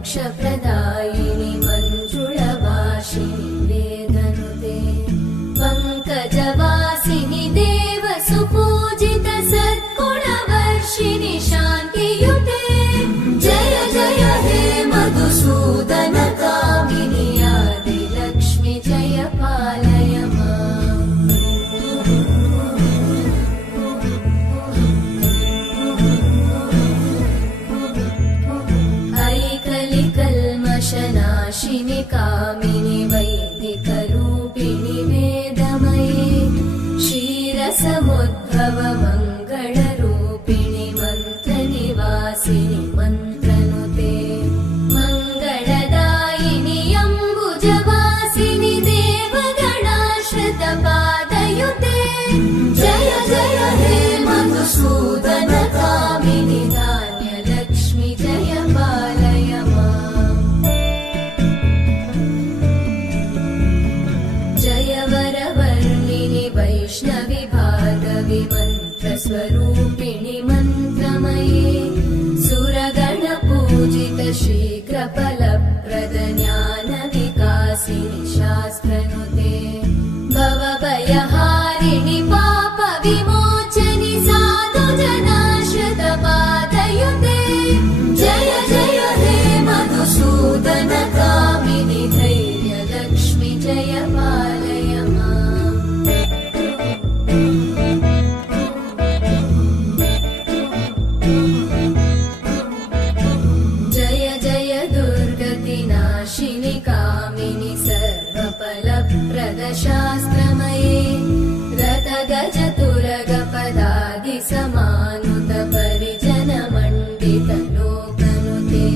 मोक्षप्रदायिनि मञ्जुळवासिनि वेदनुते पङ्कजवासिनि देवसुपूजित सद्गुणवर्षिणि शान्तियुते जय जय हे मधुसूदन कामिनि आदिलक्ष्मि जय पालय माम् ऐकलिकल्मषनाशिनि कामिनि वैदिकरूपिणि वेदमये क्षीरसमुद्भव मङ्गलरूपिणि मन्त्रनिवासिनि मन्त्रनुते मङ्गलदायिनि अम्बुजवासिनि देवगणाश्रितपादयुते जय जय हे मधुसूदन कामिनि धान्यलक्ष्मि जय पालय माम् जय वरवर्णिनि वैष्णवि भार्गवि मन्त्रस्वरूपिणि मन्त्रमये सुरगणपूजित शीघ्रफलप्रद ज्ञानविकासिनि शास्त्रनुते भवभयहारिणि पापविमोचनि साधुजनाश्रितपादयुते जय जय हे मधुसूदन कामिनि धैर्यलक्ष्मि जय पालय माम् जय जय दुर्गतिनाशिनि कामिनि सर्वफलप्रद शास्त्रमये रथगजतुरगपदादिसमानुत परिजनमण्डित लोकनुते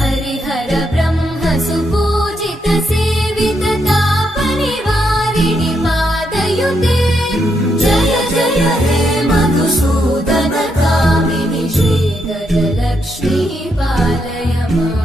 हरिहर ब्रह्म सुपूजित सेवित तापनिवारिणि पादयुते जय जय हे मधुसूदन कामिनि श्रीगजलक्ष्मी पालय माम्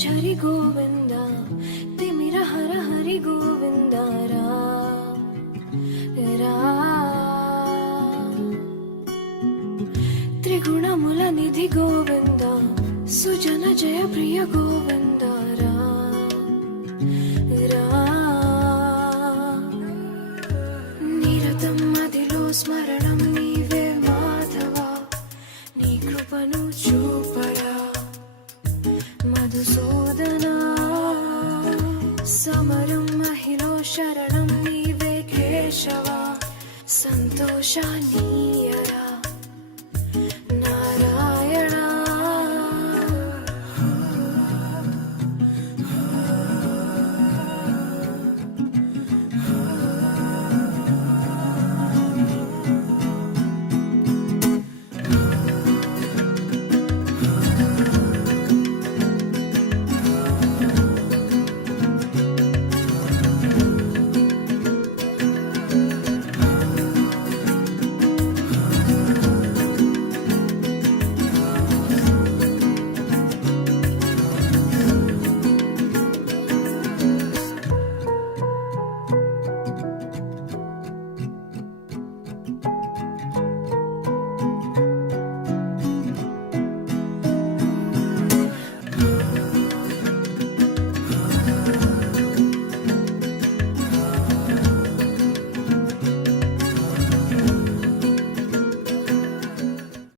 झरि गोविन्द तिमिर हर हरि गोविन्द त्रिगुणमूल निधि गोविन्द सुजन जय प्रिय गोविन्द निरतं मदिलो स्मरणं